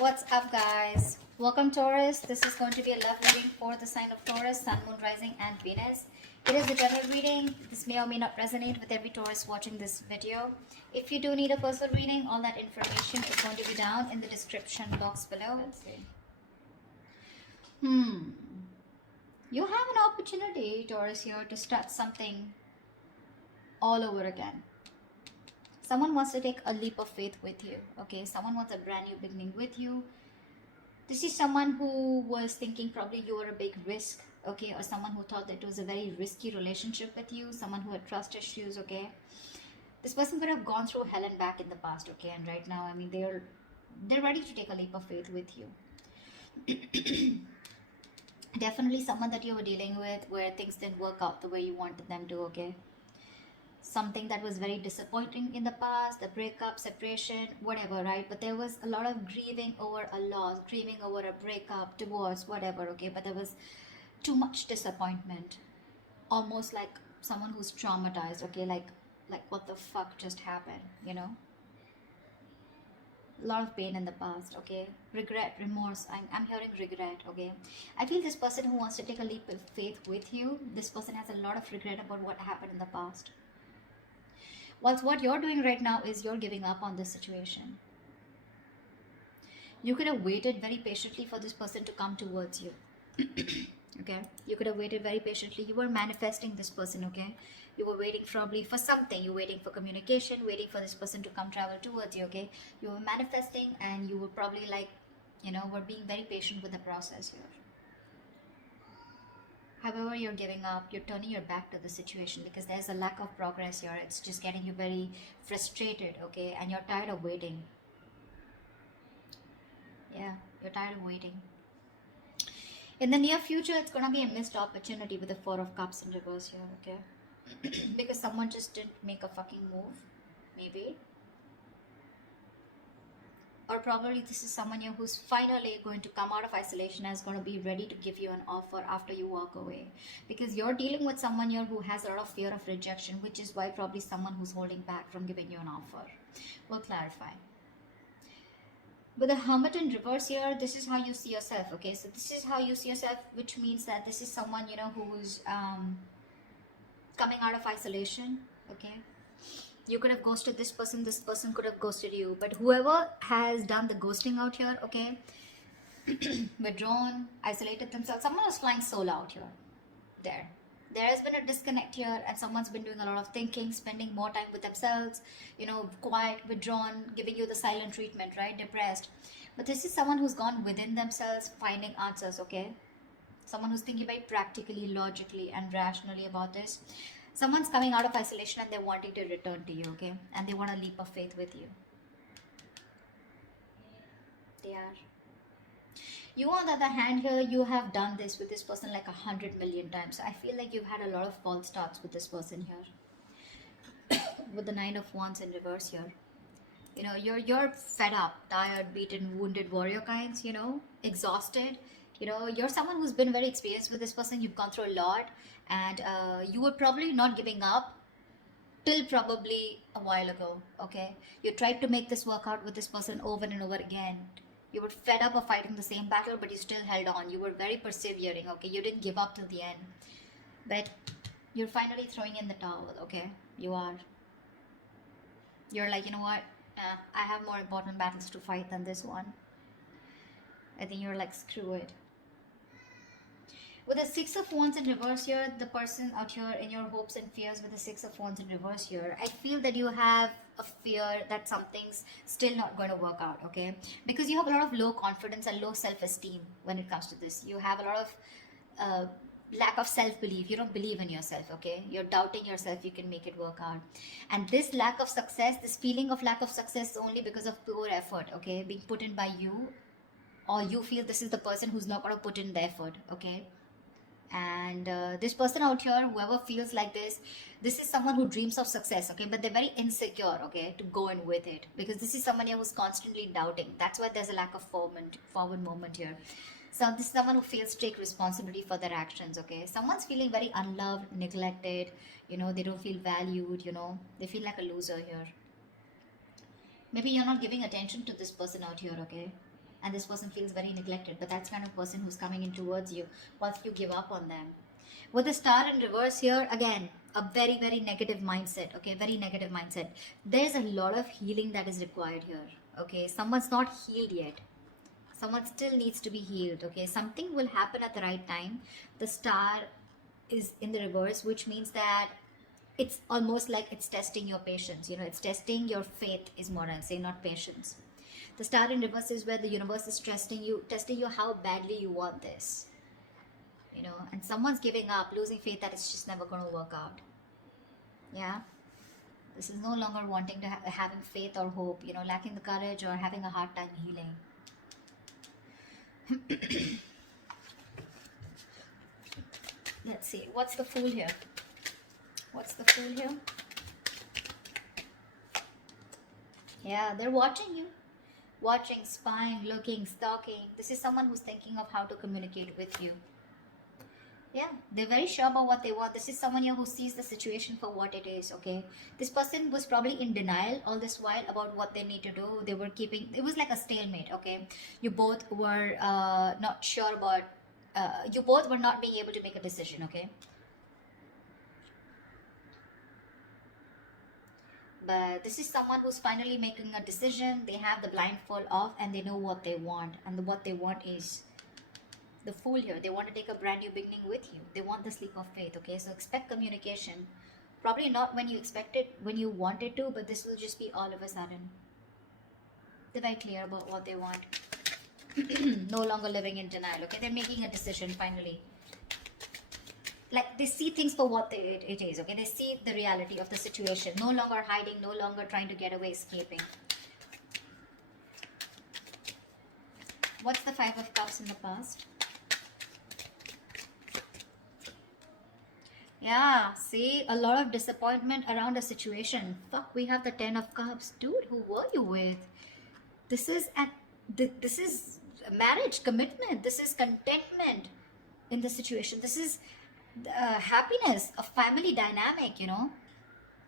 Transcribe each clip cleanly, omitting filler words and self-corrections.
What's up, guys? Welcome, Taurus. This is going to be a love reading for the sign of Taurus, Sun, Moon, Rising, and Venus. It is a general reading. This may or may not resonate with every Taurus watching this video. If you do need a personal reading, all that information is going to be down in the description box below. Let's see. You have an opportunity, Taurus, here to start something all over again. Someone wants to take a leap of faith with you, okay? Someone wants a brand new beginning with you. This is someone who was thinking probably you were a big risk, okay? Or someone who thought that it was a very risky relationship with you, someone who had trust issues, okay? This person could have gone through hell and back in the past, okay? And right now, I mean, they're ready to take a leap of faith with you. Definitely someone that you were dealing with where things didn't work out the way you wanted them to, okay? Something that was very disappointing in the past, a breakup, separation, whatever, right? But there was a lot of grieving over a loss, grieving over a breakup, divorce, whatever, okay? But there was too much disappointment, almost like someone who's traumatized, okay? Like what the fuck just happened, you know? A lot of pain in the past, okay? Regret, remorse. I'm hearing regret, okay? I feel this person who wants to take a leap of faith with you, this person has a lot of regret about what happened in the past. Whilst what you're doing right now is you're giving up on this situation. You could have waited very patiently for this person to come towards you. Okay? You could have waited very patiently. You were manifesting this person, okay? You were waiting probably for something. You were waiting for communication, waiting for this person to come travel towards you, okay? You were manifesting and you were probably like, you know, were being very patient with the process here. However, you're giving up, you're turning your back to the situation because there's a lack of progress here. It's just getting you very frustrated, okay? And you're tired of waiting. Yeah, you're tired of waiting. In the near future, it's going to be a missed opportunity with the Four of Cups in reverse here, okay? Because someone just didn't make a fucking move, maybe. Or probably this is someone here who's finally going to come out of isolation and is going to be ready to give you an offer after you walk away. Because you're dealing with someone here who has a lot of fear of rejection, which is why probably someone who's holding back from giving you an offer. We'll clarify. With the Hermit in reverse here, this is how you see yourself, okay? So this is how you see yourself, which means that this is someone, you know, who's coming out of isolation, okay? You could have ghosted this person could have ghosted you, but whoever has done the ghosting out here, okay, withdrawn, isolated themselves, someone was flying solo out here. There has been a disconnect here, and someone's been doing a lot of thinking, spending more time with themselves, you know, quiet, withdrawn, giving you the silent treatment, right? Depressed. But this is someone who's gone within themselves, finding answers, okay? Someone who's thinking very practically, logically, and rationally about this. Someone's coming out of isolation and they're wanting to return to you, okay? And they want a leap of faith with you. They are. You, on the other hand, here, you have done this with this person like 100 million times. I feel like you've had a lot of false starts with this person here. With the Nine of Wands in reverse here. You know, you're fed up, tired, beaten, wounded warrior kinds, you know, exhausted. You know, you're someone who's been very experienced with this person. You've gone through a lot, and you were probably not giving up till probably a while ago, okay? You tried to make this work out with this person over and over again. You were fed up of fighting the same battle, but you still held on. You were very persevering, okay? You didn't give up till the end. But you're finally throwing in the towel, okay? You are. You're like, you know what? I have more important battles to fight than this one. I think you're like, screw it. With the Six of Wands in reverse here, the person out here in your hopes and fears with the Six of Wands in reverse here, I feel that you have a fear that something's still not going to work out, okay? Because you have a lot of low confidence and low self-esteem when it comes to this. You have a lot of lack of self-belief. You don't believe in yourself, okay? You're doubting yourself you can make it work out. And this lack of success, this feeling of lack of success is only because of poor effort, okay? Being put in by you, or you feel this is the person who's not going to put in the effort, okay? And this person out here, whoever feels like this is someone who dreams of success, okay? But they're very insecure, okay, to go in with it. Because this is someone here who's constantly doubting. That's why there's a lack of forward movement here. So this is someone who fails to take responsibility for their actions, okay? Someone's feeling very unloved, neglected, you know, they don't feel valued, you know, they feel like a loser here. Maybe you're not giving attention to this person out here, okay? and this person feels very neglected, but that's kind of person who's coming in towards you once you give up on them. With the star in reverse here, again, a very, very negative mindset, okay? Very negative mindset. There's a lot of healing that is required here, okay? Someone's not healed yet. Someone still needs to be healed, okay? Something will happen at the right time. The star is in the reverse, which means that it's almost like it's testing your patience, you know, it's testing your faith is more I'll say, not patience. The star in reverse is where the universe is testing you how badly you want this, you know, and someone's giving up, losing faith that it's just never going to work out. Yeah, this is no longer wanting to having faith or hope, you know, lacking the courage or having a hard time healing. Let's see, what's the Fool here? What's the Fool here? Yeah, they're watching you. Watching, spying, looking, stalking. This is someone who's thinking of how to communicate with you. Yeah, they're very sure about what they want. This is someone here who sees the situation for what it is, okay? This person was probably in denial all this while about what they need to do. They were keeping, it was like a stalemate, okay? You both were not sure about, you both were not being able to make a decision, okay? But this is someone who's finally making a decision. They have the blindfold off and they know what they want. And what they want is the Fool here. They want to take a brand new beginning with you. They want the leap of faith, okay? So expect communication. Probably not when you expect it, when you want it to, but this will just be all of a sudden. They're very clear about what they want. No longer living in denial, okay? They're making a decision finally. Like they see things for what it is, okay? They see the reality of the situation. No longer hiding, no longer trying to get away, escaping. What's the Five of Cups in the past? Yeah, see, a lot of disappointment around a situation. Fuck, we have the Ten of Cups. Dude, who were you with? This is marriage, commitment. This is contentment in the situation. This is happiness, a family dynamic, you know.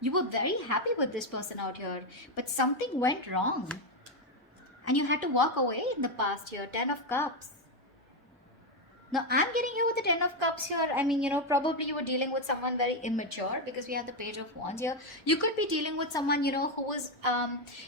You were very happy with this person out here, but something went wrong. And you had to walk away in the past here. Ten of Cups. Now, I'm getting here with the Ten of Cups here. I mean, you know, probably you were dealing with someone very immature because we have the Page of Wands here. You could be dealing with someone, you know, who was,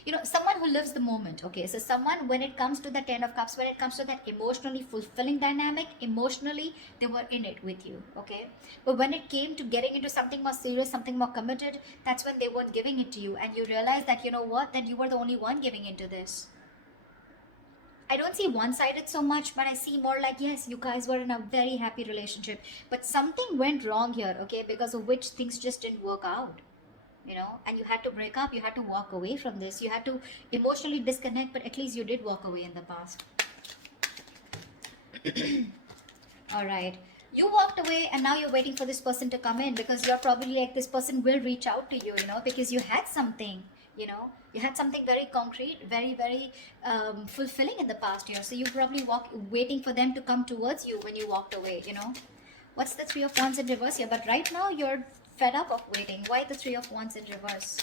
you know, someone who lives the moment, okay? So someone, when it comes to the Ten of Cups, when it comes to that emotionally fulfilling dynamic, emotionally, they were in it with you, okay? But when it came to getting into something more serious, something more committed, that's when they weren't giving it to you. And you realize that, you know what, that you were the only one giving into this. I don't see one-sided so much, but I see more like, yes, you guys were in a very happy relationship, but something went wrong here, okay, because of which things just didn't work out, you know, and you had to break up, you had to walk away from this, you had to emotionally disconnect, but at least you did walk away in the past. All right. You walked away and now you're waiting for this person to come in because you're probably like, this person will reach out to you, you know, because you had something. You know, you had something very concrete, very, very fulfilling in the past year. So you probably waiting for them to come towards you when you walked away, you know. What's the Three of Wands in reverse here? But right now you're fed up of waiting. Why the Three of Wands in reverse?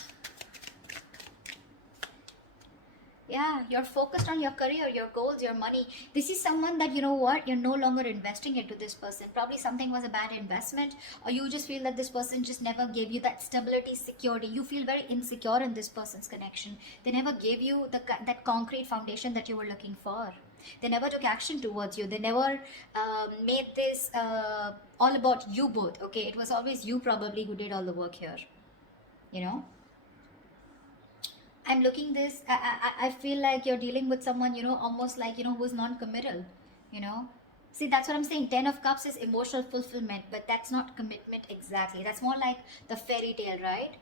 Yeah, you're focused on your career, your goals, your money. This is someone that, you know what, you're no longer investing into this person. Probably something was a bad investment, or you just feel that this person just never gave you that stability, security. You feel very insecure in this person's connection. They never gave you that concrete foundation that you were looking for. They never took action towards you. They never made this all about you both, okay? It was always you probably who did all the work here, you know? I'm looking this, I feel like you're dealing with someone, you know, almost like, you know, who's non-committal, you know. See, that's what I'm saying. Ten of Cups is emotional fulfillment, but that's not commitment exactly. That's more like the fairy tale, right?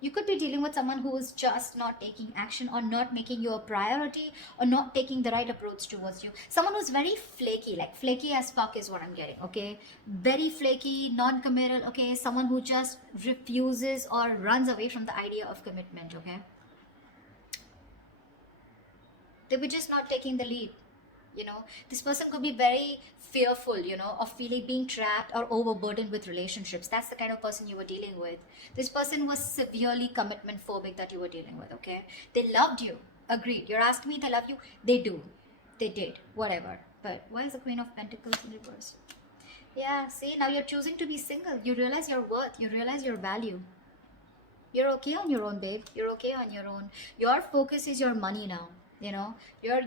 You could be dealing with someone who is just not taking action or not making you a priority or not taking the right approach towards you. Someone who's very flaky, like flaky as fuck is what I'm getting, okay? Very flaky, non-committal, okay? Someone who just refuses or runs away from the idea of commitment, okay? They were just not taking the lead, you know? This person could be very fearful, you know, of being trapped or overburdened with relationships. That's the kind of person you were dealing with. This person was severely commitment phobic that you were dealing with, okay? They loved you, Agreed. You're asking me they love you. They do. They did. Whatever. But why is the Queen of Pentacles in reverse? Yeah, see, now you're choosing to be single. You realize your worth. You realize your value. You're okay on your own, babe. You're okay on your own. Your focus is your money now. You know, you're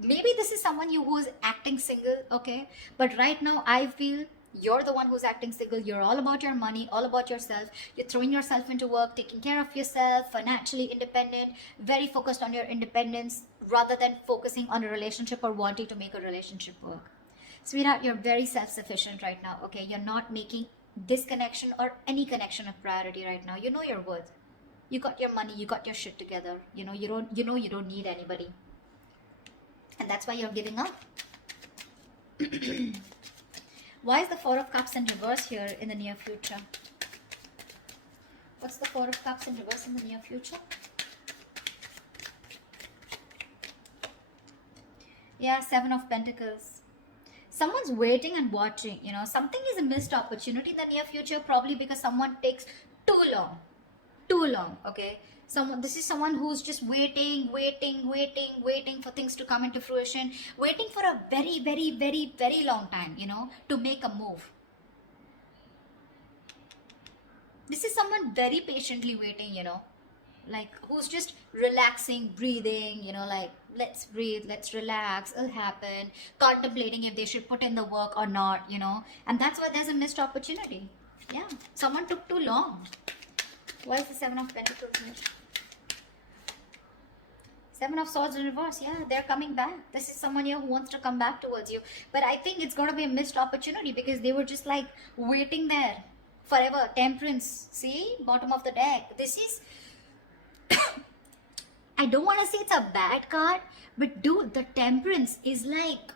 maybe this is someone you who's acting single, okay? But right now I feel you're the one who's acting single. You're all about your money, all about yourself. You're throwing yourself into work, taking care of yourself, financially independent, very focused on your independence rather than focusing on a relationship or wanting to make a relationship work. Sweetheart, you're very self-sufficient right now, okay? You're not making this connection or any connection a priority right now. You know your worth. You got your money, you got your shit together. You know you don't need anybody. And that's why you're giving up. Why is the Four of Cups in reverse here in the near future? What's the Four of Cups in reverse in the near future? Yeah, Seven of Pentacles. Someone's waiting and watching, you know. Something is a missed opportunity in the near future, probably because someone takes too long. Too long, okay? This is someone who's just waiting for things to come into fruition, waiting for a very long time, you know, to make a move. This is someone very patiently waiting, you know, like who's just relaxing, breathing, you know, like let's breathe, let's relax, it'll happen, contemplating if they should put in the work or not, you know. And that's why there's a missed opportunity. Yeah, someone took too long. Why is the Seven of Pentacles here? Seven of Swords in reverse. Yeah, they're coming back. This is someone here who wants to come back towards you. But I think it's going to be a missed opportunity because they were just like waiting there forever. Temperance. See? Bottom of the deck. This is... I don't want to say it's a bad card. But dude, the Temperance is like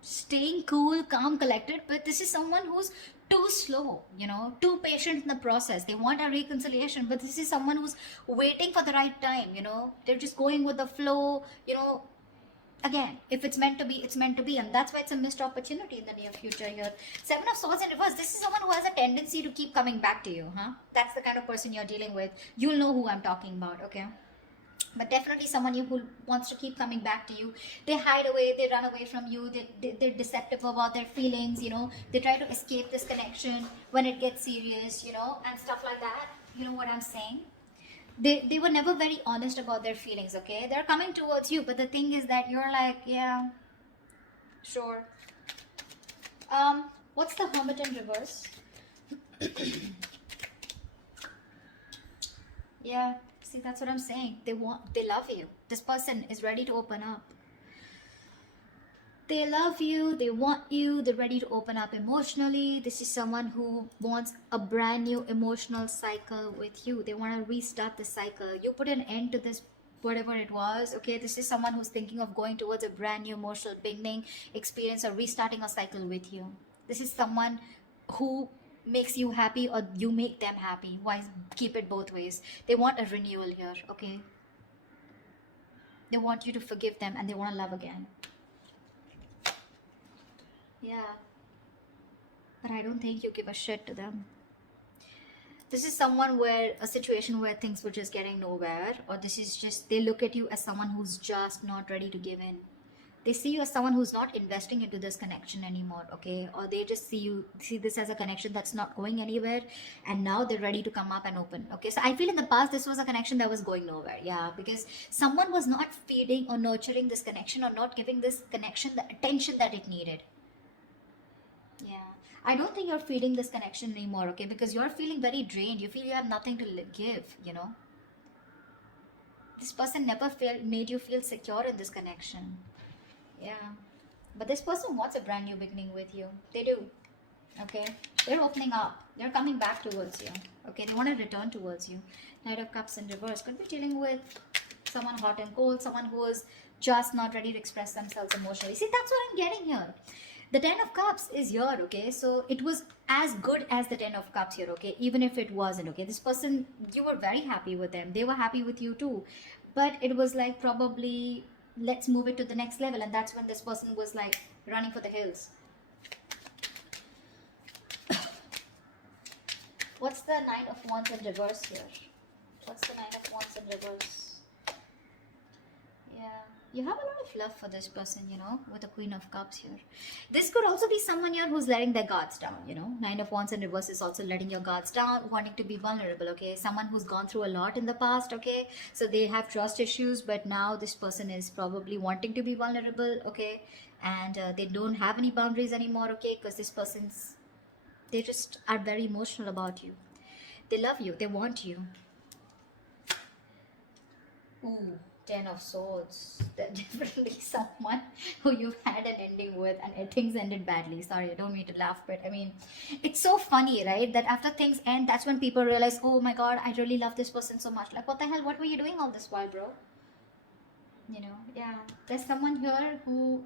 staying cool, calm, collected. But this is someone who's too slow, you know, too patient in the process. They want a reconciliation, but this is someone who's waiting for the right time, you know. They're just going with the flow, you know. Again, if it's meant to be, it's meant to be, and that's why it's a missed opportunity in the near future here. Seven of Swords in reverse. This is someone who has a tendency to keep coming back to you, huh? That's the kind of person you're dealing with. You'll know who I'm talking about, okay? But definitely someone who wants to keep coming back to you. They hide away, they run away from you, they're deceptive about their feelings, you know. They try to escape this connection when it gets serious, you know, and stuff like that. You know what I'm saying? They were never very honest about their feelings, okay? They're coming towards you, but the thing is that you're like, yeah, sure. What's the Hermit in reverse? Yeah. See, that's what I'm saying. They love you. This person is ready to open up. They love you, they want you, they're ready to open up emotionally. This is someone who wants a brand new emotional cycle with you. They want to restart the cycle. You put an end to this, whatever it was, okay? This is someone who's thinking of going towards a brand new emotional beginning, experience, or restarting a cycle with you. This is someone who makes you happy or you make them happy. Why keep it both ways? They want a renewal here, okay? They want you to forgive them and they want to love again. Yeah. But I don't think you give a shit to them. This is someone where a situation where things were just getting nowhere, or this is just they look at you as someone who's just not ready to give in. They see you as someone who's not investing into this connection anymore, okay? Or they just see this as a connection that's not going anywhere, and now they're ready to come up and open, okay? So I feel in the past this was a connection that was going nowhere, yeah, because someone was not feeding or nurturing this connection or not giving this connection the attention that it needed. Yeah, I don't think you're feeding this connection anymore, okay? Because you're feeling very drained. You feel you have nothing to give, you know? This person never made you feel secure in this connection. Yeah, but this person wants a brand new beginning with you. They do, okay? They're opening up. They're coming back towards you, okay? They want to return towards you. Knight of Cups in reverse. Could be dealing with someone hot and cold, someone who is just not ready to express themselves emotionally. See, that's what I'm getting here. The Ten of Cups is here, okay? So it was as good as the Ten of Cups here, okay? Even if it wasn't, okay? This person, you were very happy with them. They were happy with you too. But it was like probably, let's move it to the next level. And that's when this person was like running for the hills. What's the Knight of Wands in reverse here? What's the Knight of Wands in reverse? You have a lot of love for this person, with the Queen of Cups here. This could also be someone here who's letting their guards down, Nine of Wands in reverse is also letting your guards down, wanting to be vulnerable, okay? Someone who's gone through a lot in the past, okay? So they have trust issues, but now this person is probably wanting to be vulnerable, okay? And they don't have any boundaries anymore, okay? Because this person's, they just are very emotional about you. They love you, they want you. Ooh, Ten of Swords. That's definitely someone who you've had an ending with and things ended badly. Sorry, I don't mean to laugh, but I mean, it's so funny, right? That after things end, that's when people realize, oh my god, I really love this person so much. Like, what the hell? What were you doing all this while, bro? Yeah. There's someone here who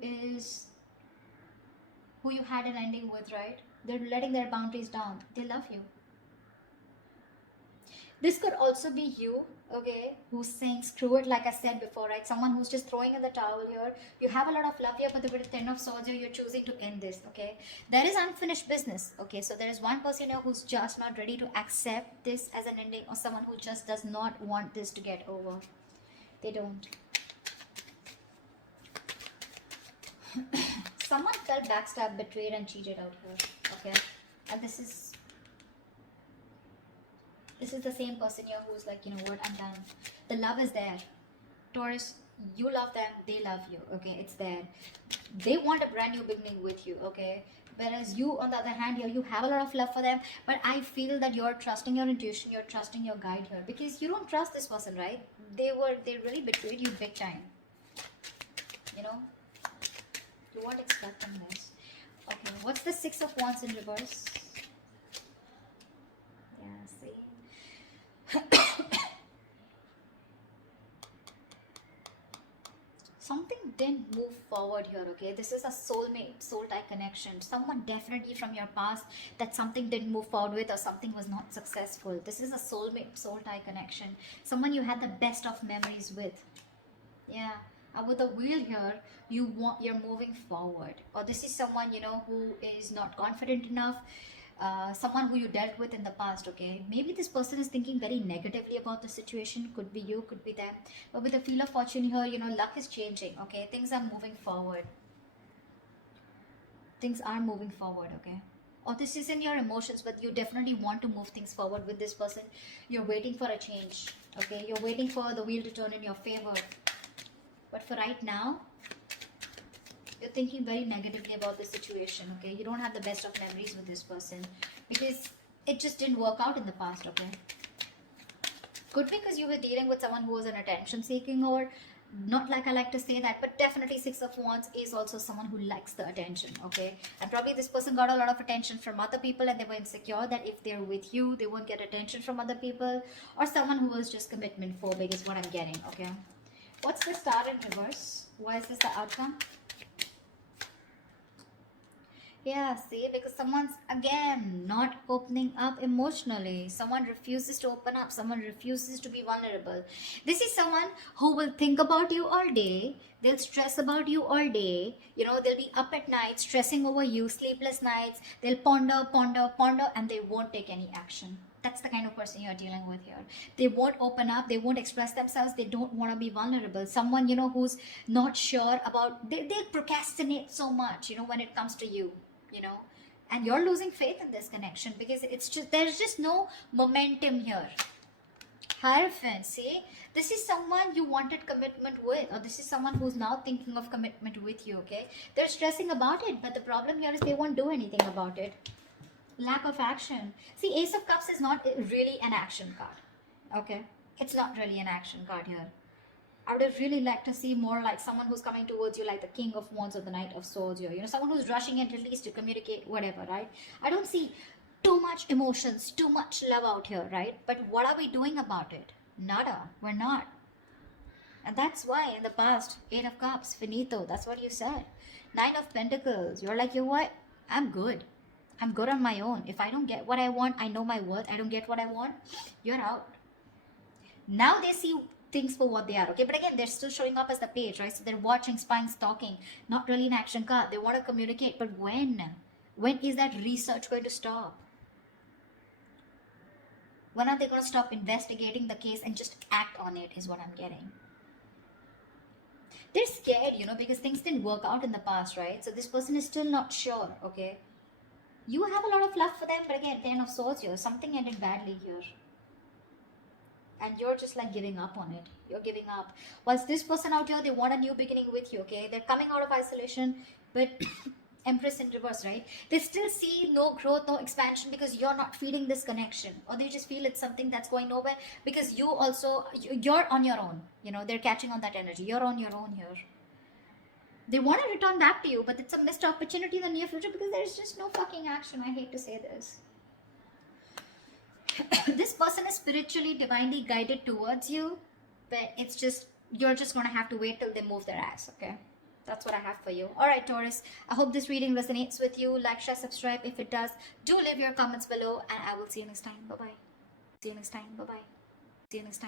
you had an ending with, right? They're letting their boundaries down. They love you. This could also be you, okay, who's saying screw it, like I said before, right? Someone who's just throwing in the towel here. You have a lot of love here, but with the Ten of Swords here, you're choosing to end this, okay? There is unfinished business, okay? So there is one person here who's just not ready to accept this as an ending, or someone who just does not want this to get over. They don't. Someone felt backstabbed, betrayed, and cheated out here, okay? And this is the same person here who's like, you know what, I'm done. The love is there. Taurus, you love them, they love you, okay? It's there. They want a brand new beginning with you, okay? Whereas you, on the other hand, here, you have a lot of love for them, but I feel that you're trusting your intuition, you're trusting your guide here, because you don't trust this person, right? They really betrayed you big time. You weren't expecting this. Okay, what's the Six of Wands in reverse? Yeah, see? Something didn't move forward here, okay? This is a soulmate, soul tie connection. Someone definitely from your past that something didn't move forward with, or something was not successful. This is a soulmate, soul tie connection. Someone you had the best of memories with. Yeah. With the wheel here, you're moving forward, or this is someone who is not confident enough. Someone who you dealt with in the past, okay? Maybe this person is thinking very negatively about the situation. Could be you, could be them. But with the Wheel of Fortune here, luck is changing, okay? Things are moving forward. Things are moving forward, okay? Or this is in your emotions, but you definitely want to move things forward with this person. You're waiting for a change, okay? You're waiting for the wheel to turn in your favor. But for right now, you're thinking very negatively about the situation, okay? You don't have the best of memories with this person because it just didn't work out in the past, okay? Could be because you were dealing with someone who was an attention seeking, or not like I like to say that, but definitely Six of Wands is also someone who likes the attention, okay? And probably this person got a lot of attention from other people and they were insecure that if they're with you, they won't get attention from other people, or someone who was just commitment phobic is what I'm getting, okay? What's the Star in reverse? Why is this the outcome? Yeah, see, because someone's again not opening up emotionally. Someone refuses to open up. Someone refuses to be vulnerable. This is someone who will think about you all day. They'll stress about you all day. They'll be up at night stressing over you, sleepless nights. They'll ponder, ponder, ponder, and they won't take any action. That's the kind of person you're dealing with here. They won't open up. They won't express themselves. They don't want to be vulnerable. Someone, who's not sure about, they procrastinate so much, when it comes to you. And you're losing faith in this connection because there's just no momentum here. Hierophant, see, this is someone you wanted commitment with, or this is someone who's now thinking of commitment with you, okay? They're stressing about it, but the problem here is they won't do anything about it. Lack of action. See, Ace of Cups is not really an action card, okay? It's not really an action card here. I would have really liked to see more like someone who's coming towards you like the King of Wands or the Knight of Swords here. Someone who's rushing in at least to communicate, whatever, right? I don't see too much emotions, too much love out here, right? But what are we doing about it? Nada. We're not. And that's why in the past, Eight of Cups, finito, that's what you said. Nine of Pentacles, you're like, you know what? I'm good. I'm good on my own. If I don't get what I want, I know my worth. I don't get what I want, you're out. Now they see things for what they are, okay? But again, they're still showing up as the page, right? So they're watching, spying, stalking, not really an action card. They want to communicate, but when is that research going to stop? When are they going to stop investigating the case and just act on it is what I'm getting. They're scared, because things didn't work out in the past, right? So this person is still not sure, okay? You have a lot of love for them, but again, 10 of swords here. Something ended badly here. And you're just like giving up on it. You're giving up. Whilst this person out here, they want a new beginning with you, okay? They're coming out of isolation, but Empress in reverse, right? They still see no growth, no expansion because you're not feeding this connection, or they just feel it's something that's going nowhere because you also, you're on your own. They're catching on that energy. You're on your own here. They want to return back to you, but it's a missed opportunity in the near future because there's just no fucking action. I hate to say this. This person is spiritually, divinely guided towards you, but it's just, you're just going to have to wait till they move their ass, okay? That's what I have for you. All right, Taurus, I hope this reading resonates with you. Like, share, subscribe. If it does, do leave your comments below, and I will see you next time. Bye-bye. See you next time. Bye-bye. See you next time.